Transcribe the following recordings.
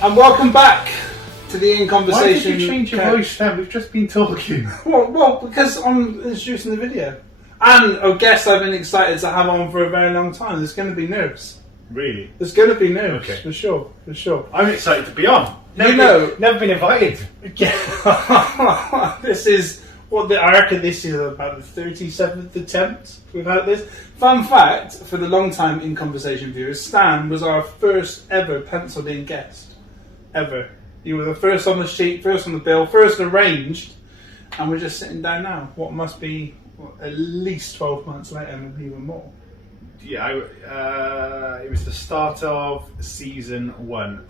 And welcome back to the In Conversation. Why did you change your voice then? We've just been talking. Well, because I'm introducing the video. And a guest I've been excited to have on for a very long time. There's going to be nerves. Really? There's going to be nerves, Okay. for sure. I'm excited to be on. Never been invited. Yeah. This is I reckon this is about the 37th attempt we've had this. Fun fact, for the long time In Conversation viewers, Stan was our first ever penciled in guest. Ever. You were the first on the sheet, first on the bill, first arranged, and we're just sitting down now. What must be at least 12 months later, maybe even more. Yeah, it was the start of season one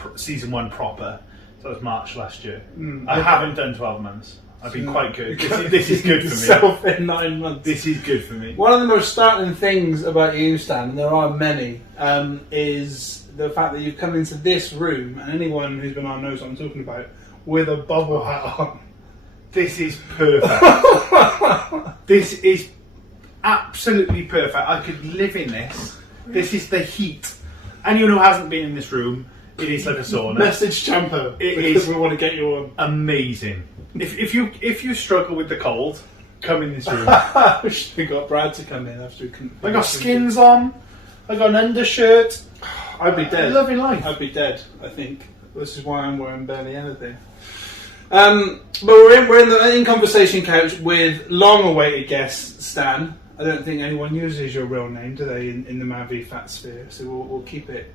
proper. So it was March last year. I haven't done 12 months. I've been quite good. This is good for me. Yourself in 9 months. This is good for me. One of the most startling things about you, Stan, and there are many, is the fact that you've come into this room, and anyone who's been on knows what I'm talking about, with a bubble hat on. This is perfect. This is absolutely perfect. I could live in this. This is the heat. Anyone who hasn't been in this room, it is like a sauna. Message Champo. It is. We want to get you on. Amazing. If you struggle with the cold, come in this room. I wish we got Brad to come in after we couldn't. I got skins on. I got an undershirt. I'd be dead. Loving life. I'd be dead, I think. This is why I'm wearing barely anything. But we're in the In Conversation couch with long-awaited guest Stan. I don't think anyone uses your real name, do they, in the MANvFAT sphere? So we'll keep it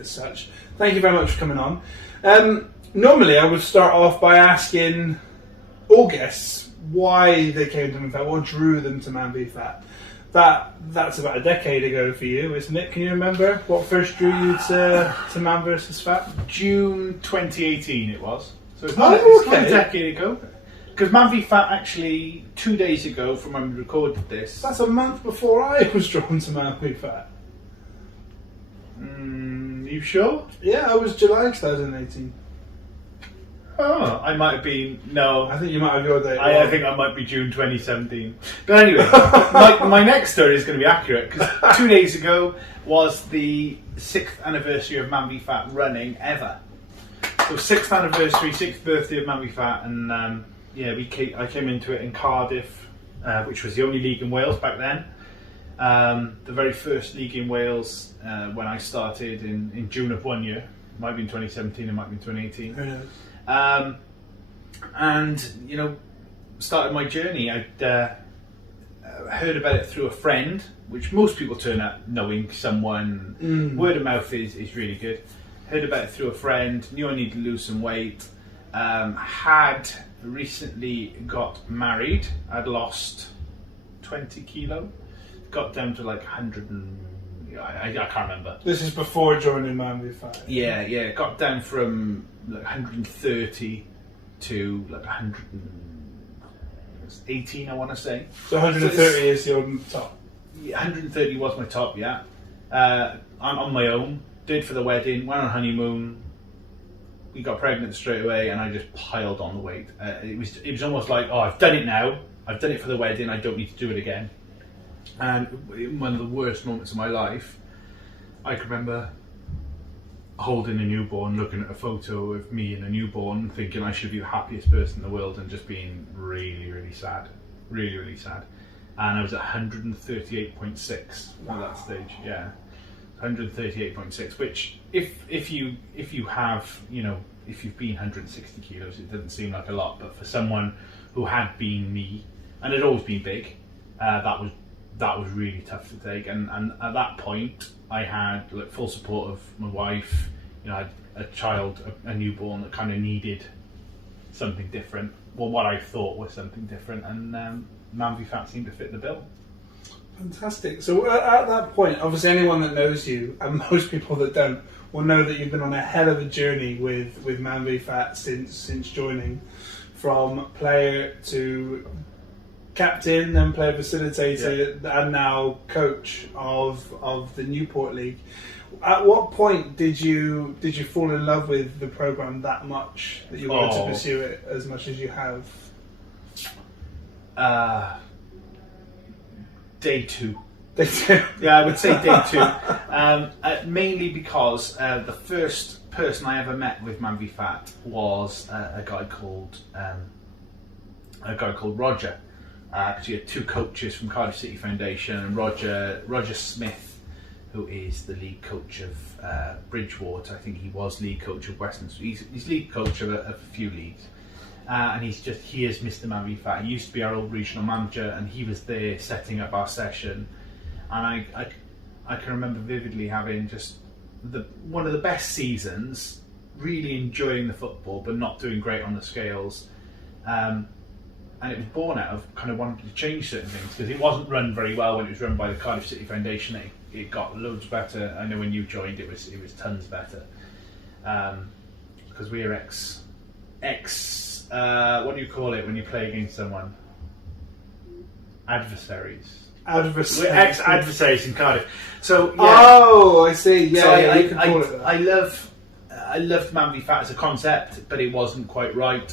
as such. Thank you very much for coming on. Normally, I would start off by asking all guests why they came to MANvFAT, what drew them to MANvFAT. That's about a decade ago for you, isn't it? Can you remember what first drew you to Man vs. Fat? June 2018 it was. So it's not a decade ago. Because MANvFAT actually 2 days ago from when we recorded this. That's a month before I was drawn to MANvFAT. You sure? Yeah, I was July 2018. Oh, I might have been. No. I think you might have your date. I think I might be June 2017. But anyway, my next story is going to be accurate because 2 days ago was the 6th anniversary of MANvFAT running ever. So 6th anniversary, 6th birthday of MANvFAT, and I came into it in Cardiff, which was the only league in Wales back then. The very first league in Wales when I started in June of 1 year. It might have been 2017, it might have been 2018. Who knows? And started my journey. I'd heard about it through a friend, which most people turn up knowing someone. Word of mouth is really good. Heard about it through a friend, knew I needed to lose some weight, had recently got married. I'd lost 20 kilo, got down to like 100 and I can't remember. This is before joining MANvFAT. Yeah, got down from like 130 to like 118, I want to say. So 130 is your top? Yeah, 130 was my top, yeah. I'm on my own, did for the wedding, went on honeymoon, we got pregnant straight away, and I just piled on the weight. It was almost like, oh, I've done it now, I've done it for the wedding, I don't need to do it again. And one of the worst moments of my life, I can remember holding a newborn, looking at a photo of me and a newborn, thinking I should be the happiest person in the world, and just being really, really sad. Really, really sad. And I was at 138.6 at that stage, yeah. 138.6, which if you have, if you've been 160 kilos, it doesn't seem like a lot, but for someone who had been me, and had always been big, that was really tough to take. And at that point, I had like full support of my wife. I had a child, a newborn that kind of needed something different. Well, what I thought was something different, and MANvFAT seemed to fit the bill. Fantastic. So at that point, obviously anyone that knows you, and most people that don't, will know that you've been on a hell of a journey with MANvFAT since joining, from player to captain, then player facilitator, and now coach of the Newport League. At what point did you fall in love with the program that much that you wanted to pursue it as much as you have? Day two. Day two. Yeah, I would say day two. Mainly because the first person I ever met with MANvFAT was a guy called Roger. Because you had two coaches from Cardiff City Foundation, and Roger Smith, who is the lead coach of Bridgewater. I think he was lead coach of Western. He's lead coach of a few leagues, and he is Mr. MANvFAT. He used to be our old regional manager, and he was there setting up our session. And I can remember vividly having just one of the best seasons, really enjoying the football, but not doing great on the scales. And it was born out of kind of wanting to change certain things, because it wasn't run very well when it was run by the Cardiff City Foundation. It got loads better. I know when you joined, it was tons better. Because we're ex. What do you call it when you play against someone? Adversaries. We're ex-adversaries in Cardiff. So yeah. Oh, I see. Yeah, so you can call it that. I loved MANvFAT as a concept, but it wasn't quite right.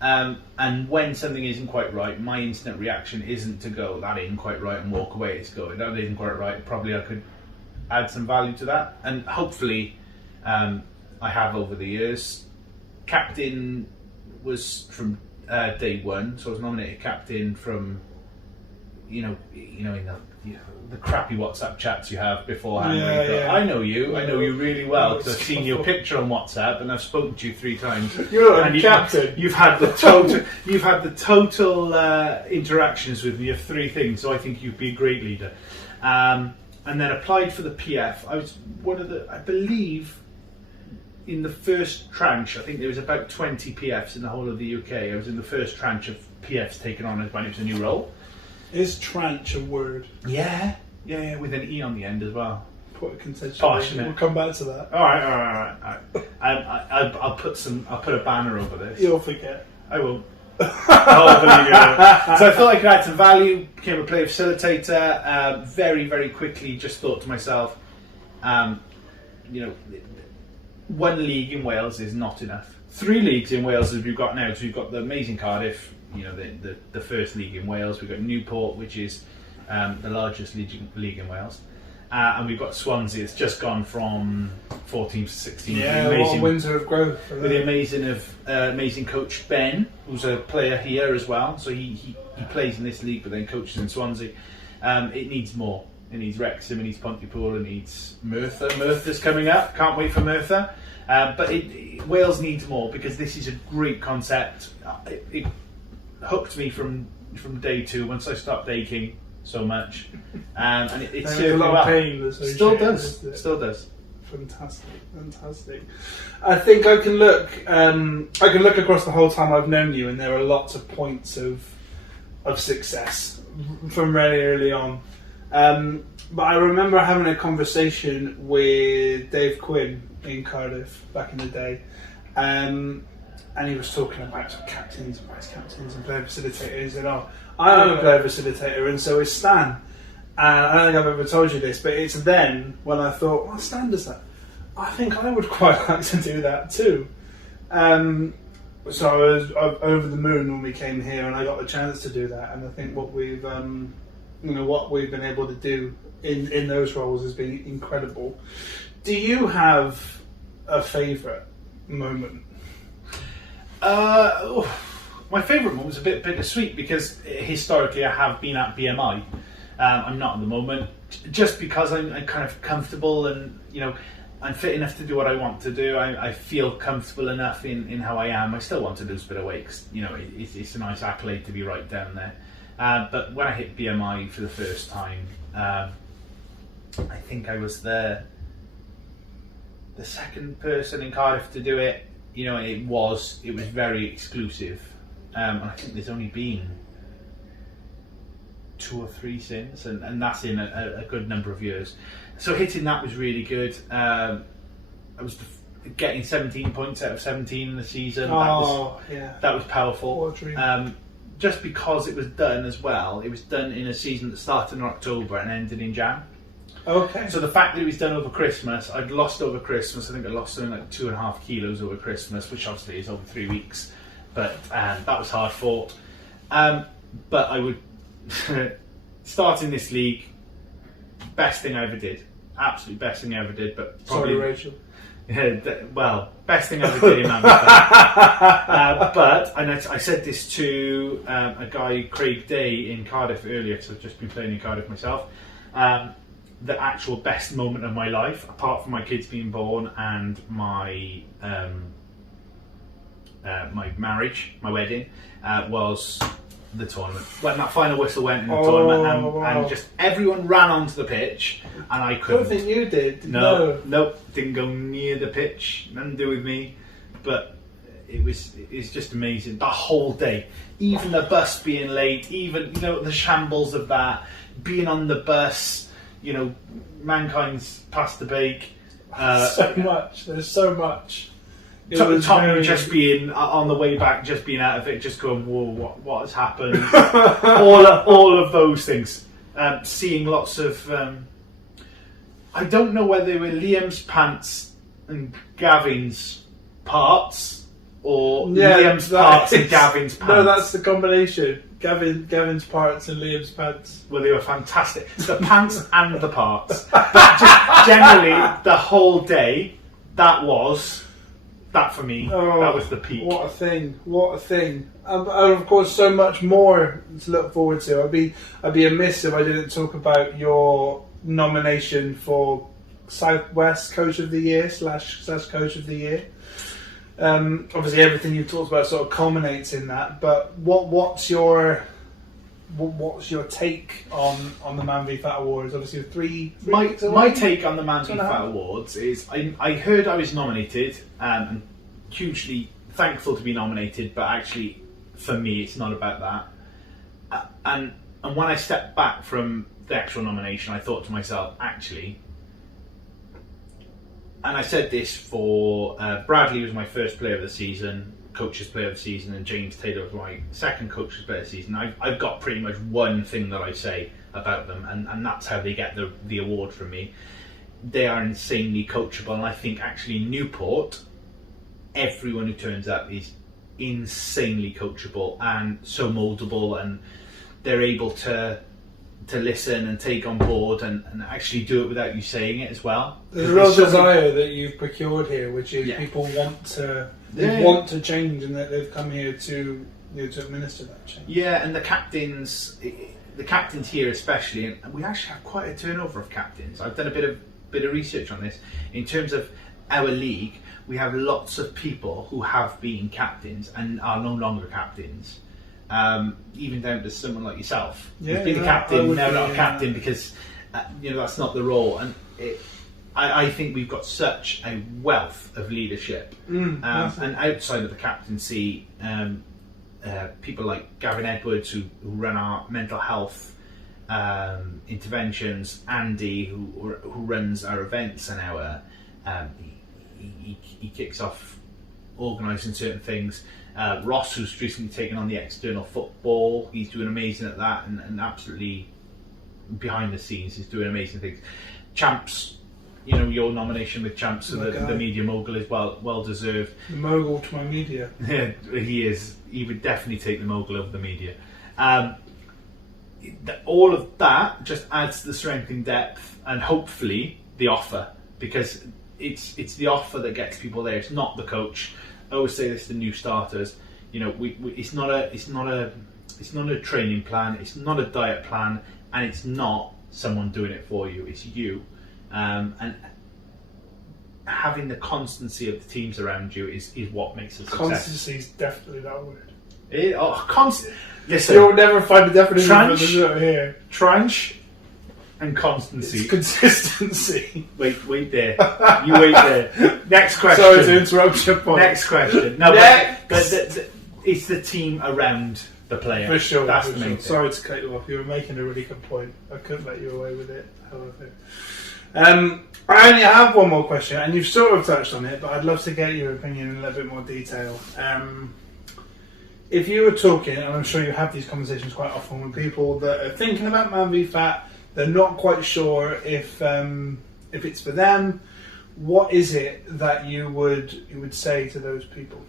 And when something isn't quite right, my instant reaction isn't to go, that isn't quite right, and walk away. It's going, that isn't quite right. Probably I could add some value to that, and hopefully I have over the years. Captain was from day one, so I was nominated captain from in the crappy WhatsApp chats you have beforehand. Yeah. I know you really well, because I've seen your picture on WhatsApp and I've spoken to you 3 times. You're a captain. You've had the total interactions with me of 3 things, so I think you'd be a great leader. And then applied for the PF. I was I believe, in the first tranche. I think there was about 20 PFs in the whole of the UK. I was in the first tranche of PFs taken on when it was a new role. Is tranche a word? Yeah, with an E on the end as well. Put a contention. Posh, We'll come back to that. All right. I'll put a banner over this. You'll forget. I won't. I'll believe you. So I thought I could add some value. Became a player facilitator. Very, very quickly, just thought to myself, one league in Wales is not enough. 3 leagues in Wales as we've got now. So we've got the amazing Cardiff. The first league in Wales. We've got Newport, which is the largest league in Wales, and we've got Swansea. It's just gone from 14 to 16. Yeah, a lot of winter of growth. With the amazing coach Ben, who's a player here as well. So he plays in this league, but then coaches in Swansea. It needs more. It needs Wrexham. It needs Pontypool. It needs Merthyr. Merthyr's coming up. Can't wait for Merthyr. But Wales needs more, because this is a great concept. It hooked me from day 2 once I stopped aching so much, and it served a lot of pain. Still does. Fantastic. I think I can look across the whole time I've known you, and there are lots of points of success from really early on. But I remember having a conversation with Dave Quinn in Cardiff back in the day. And he was talking about captains, vice captains, and player facilitators. And I'm a player facilitator, and so is Stan. And I don't think I've ever told you this, but it's then when I thought, well, Stan does that. I think I would quite like to do that too. So I was over the moon when we came here, and I got the chance to do that. And I think what we've been able to do in those roles has been incredible. Do you have a favourite moment? My favourite moment was a bit bittersweet, because historically I have been at BMI. I'm not at the moment, just because I'm kind of comfortable, and I'm fit enough to do what I want to do. I feel comfortable enough in how I am. I still want to lose a bit of weight, 'cause, it's a nice accolade to be right down there. But when I hit BMI for the first time, I think I was the second person in Cardiff to do it. It was very exclusive. And I think there's only been 2 or 3 since, and that's in a good number of years. So hitting that was really good. I was getting 17 points out of 17 in the season. That was powerful. What a dream. Just because it was done as well. It was done in a season that started in October and ended in Jan. Okay. So the fact that it was done over Christmas, I'd lost over Christmas. I think I lost something like 2.5 kilos over Christmas, which obviously is over 3 weeks. But that was hard fought. But I would starting this league, best thing I ever did. Absolute best thing I ever did. But probably, sorry, Rachel. Well, best thing I ever did in MANvFAT. But I said this to a guy, Craig Day, in Cardiff earlier, because I've just been playing in Cardiff myself. The actual best moment of my life, apart from my kids being born and my my marriage, my wedding, was the tournament. When that final whistle went in the tournament, and just everyone ran onto the pitch, and I I couldn't. don't think you did. Nope, didn't go near the pitch. Nothing to do with me. But it's just amazing. That whole day, even the bus being late, even the shambles of that, being on the bus. Mankind's past the bake. So much. There's so much. Tommy just being on the way back, just being out of it, just going, whoa, what has happened? all of those things. Seeing lots of. I don't know whether they were Liam's pants and Gavin's parts, or Liam's parts and Gavin's pants. No, that's the combination. Gavin's parts and Liam's pants. Well, they were fantastic. The pants and the parts. But just generally, the whole day, that for me, that was the peak. What a thing. And of course, so much more to look forward to. I'd be amiss if I didn't talk about your nomination for Southwest Coach of the Year / Coach of the Year. Obviously, everything you've talked about sort of culminates in that. But what's your take on the MANvFAT Awards? Obviously, three weeks away. My take on the MANvFAT Awards is I heard I was nominated, and hugely thankful to be nominated. But actually, for me, it's not about that. And when I stepped back from the actual nomination, I thought to myself, actually. And I said this for Bradley was my first player of the season, coach's player of the season, and James Taylor was my second coach's player of the season. I've got pretty much one thing that I say about them, and that's how they get the award from me. They are insanely coachable, and I think actually Newport, everyone who turns up is insanely coachable and so mouldable, and they're able to listen and take on board and actually do it without you saying it as well. There's a real desire that you've procured here, which is people want to change, and that they've come here to administer that change. Yeah, and the captains here especially, and we actually have quite a turnover of captains. I've done a bit of research on this. In terms of our league, we have lots of people who have been captains and are no longer captains. Even down to someone like yourself. You've been a captain, now not a captain, because that's not the role. And I think we've got such a wealth of leadership, and outside of the captaincy, people like Gavin Edwards who run our mental health interventions, Andy who runs our events and our he kicks off organising certain things. Ross, who's recently taken on the external football, he's doing amazing at that, and absolutely behind the scenes he's doing amazing things. Champs, your nomination with Champs for the media mogul is well deserved. The mogul to my media. Yeah, he is. He would definitely take the mogul over the media. All of that just adds to the strength in depth, and hopefully the offer, because it's the offer that gets people there. It's not the coach. I always say this to new starters. It's not a training plan. It's not a diet plan, and it's not someone doing it for you. It's you, and having the constancy of the teams around you is what makes a success. Constancy is definitely that word. Listen, you'll never find a definition for the here. Tranche and constancy. It's consistency. Wait there. You wait there. Next question. Sorry to interrupt your point. Next question. No, but it's the team around the player. For sure. That's the main thing. Sorry to cut you off. You were making a really good point. I couldn't let you away with it, however. I only have one more question, and you've sort of touched on it, but I'd love to get your opinion in a little bit more detail. If you were talking, and I'm sure you have these conversations quite often with people that are thinking about MANvFAT, they're not quite sure if it's for them. What is it that you would say to those people?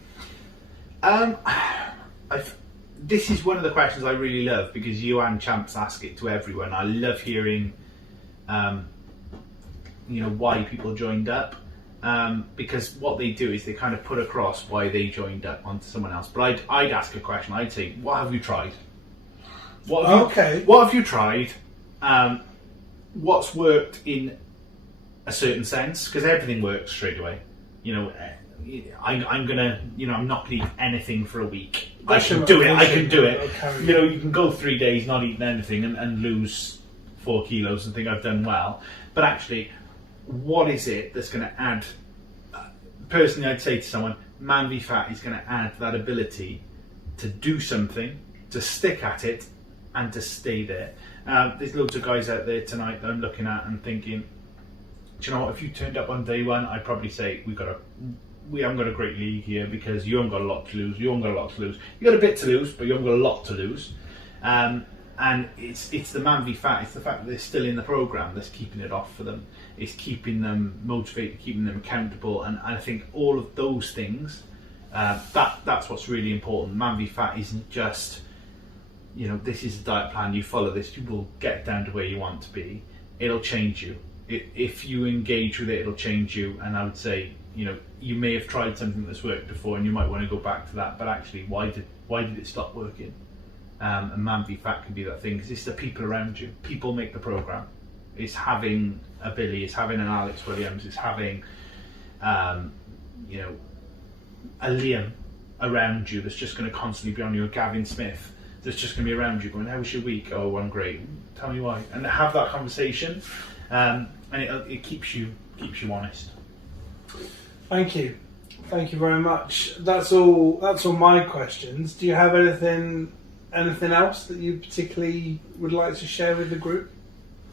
This is one of the questions I really love, because you and Champs ask it to everyone. I love hearing, why people joined up. because what they do is they kind of put across why they joined up onto someone else. But I'd ask a question. I'd say, what have you tried? What have you tried? What's worked in a certain sense? Because everything works straight away. You know, I'm gonna, you know, I'm not gonna eat anything for a week. I can do it. You know, you can go 3 days not eating anything and lose 4 kilos and think I've done well. But actually, what is it that's going to add? Personally, I'd say to someone, MANvFAT is going to add that ability to do something, to stick at it, and to stay there. There's loads of guys out there tonight that I'm looking at and thinking, do you know what? If you turned up on day one, I'd probably say we haven't got a great league here because you haven't got a lot to lose. You haven't got a lot to lose. You got a bit to lose, but you haven't got a lot to lose. And it's the MANvFAT. It's the fact that they're still in the program that's keeping it off for them. It's keeping them motivated, keeping them accountable, and I think all of those things. That's what's really important. MANvFAT isn't just, you know, this is a diet plan. You follow this, you will get down to where you want to be. It'll change you. If you engage with it, it'll change you. And I would say, you know, you may have tried something that's worked before, and you might want to go back to that. But actually, why did it stop working? And MANvFAT can be that thing because it's the people around you. People make the program. It's having a Billy, it's having an Alex Williams, it's having, you know, a Liam around you that's just going to constantly be on you, a Gavin Smith that's just going to be around you going, how was your week? Oh, I'm great. Tell me why. And have that conversation, and it keeps you honest. Thank you very much. That's all my questions. Do you have anything else that you particularly would like to share with the group?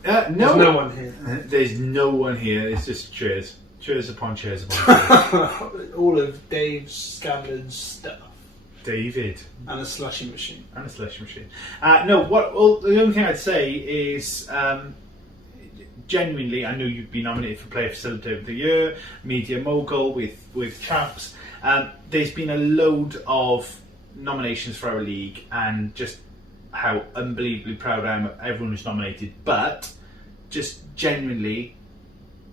No. There's no one here. There's no one here. It's just cheers. Cheers upon cheers upon cheers. All of Dave's Scanlon's stuff. David. And a slushy machine. The only thing I'd say is, genuinely, I know you've been nominated for Player Facilitator of the Year, Media Mogul with Champs. There's been a load of nominations for our league, and just how unbelievably proud I am of everyone who's nominated, but just genuinely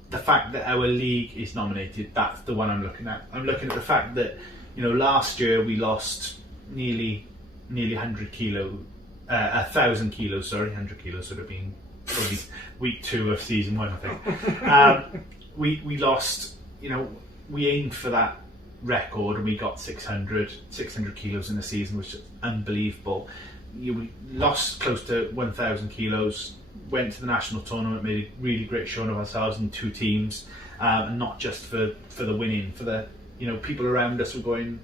the fact that our league is nominated, that's the one I'm looking at. I'm looking at the fact that, you know, last year we lost nearly 100 kilo, 1,000 kilos, 100 kilos would have been probably week 2 of season 1, I think. We lost, you know, we aimed for that record and we got 600 kilos in the season, which is unbelievable. We lost close to 1,000 kilos, went to the national tournament, made a really great showing of ourselves in 2 teams, and not just for the winning, for the, you know, people around us were going,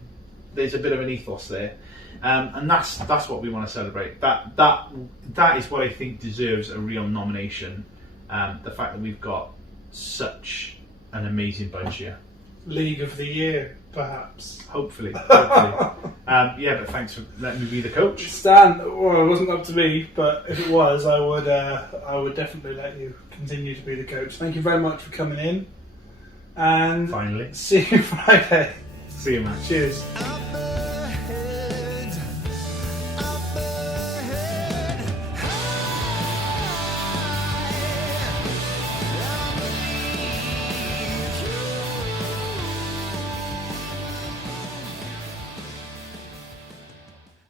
there's a bit of an ethos there, and that's what we want to celebrate. That is what I think deserves a real nomination. The fact that we've got such an amazing bunch here. League of the Year, perhaps. Hopefully. Yeah, but thanks for letting me be the coach. Stan, well, it wasn't up to me, but if it was, I would definitely let you continue to be the coach. Thank you very much for coming in, and finally, see you Friday. See you, man. Cheers.